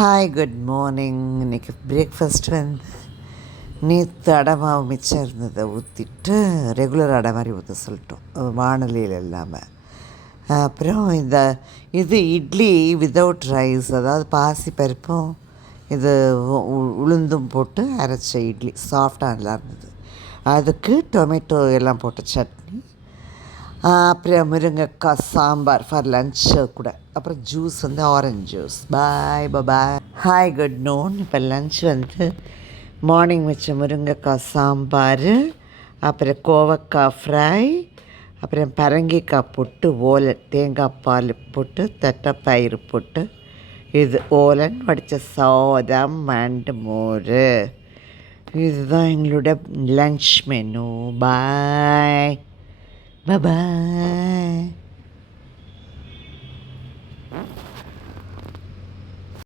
Hi good morning. இன்றைக்கி breakfast வந்து நேற்று அடை மாவு மிச்சம் இருந்ததை ஊற்றிட்டு ரெகுலர் அடை மாதிரி ஊற்ற சொல்லிட்டோம், வானொலியில் இல்லாமல். அப்புறம் இது இட்லி வித்தவுட் ரைஸ், அதாவது பாசி பருப்பும் இது உளுந்தும் போட்டு அரைச்ச இட்லி சாஃப்டாக நல்லா இருந்தது. அதுக்கு டொமேட்டோ எல்லாம் போட்ட சட்னி, அப்புறம் முருங்கைக்காய் சாம்பார் ஃபார் லன்ச்சு கூட. அப்புறம் ஜூஸ் வந்து orange juice. Bye bye. Hi good noon. இப்போ லன்ச் வந்து மார்னிங் வச்ச முருங்கைக்காய் சாம்பார், அப்புறம் கோவக்காய் ஃப்ரை, அப்புறம் பரங்கிக்காய் போட்டு ஓலன் தேங்காய் பால் போட்டு தட்டைப்பயிறு போட்டு இது ஓலன் வடித்த சாதம் அண்டு மோர். இதுதான் எங்களோட லன்ச் மெனு. பாய். Bye-bye.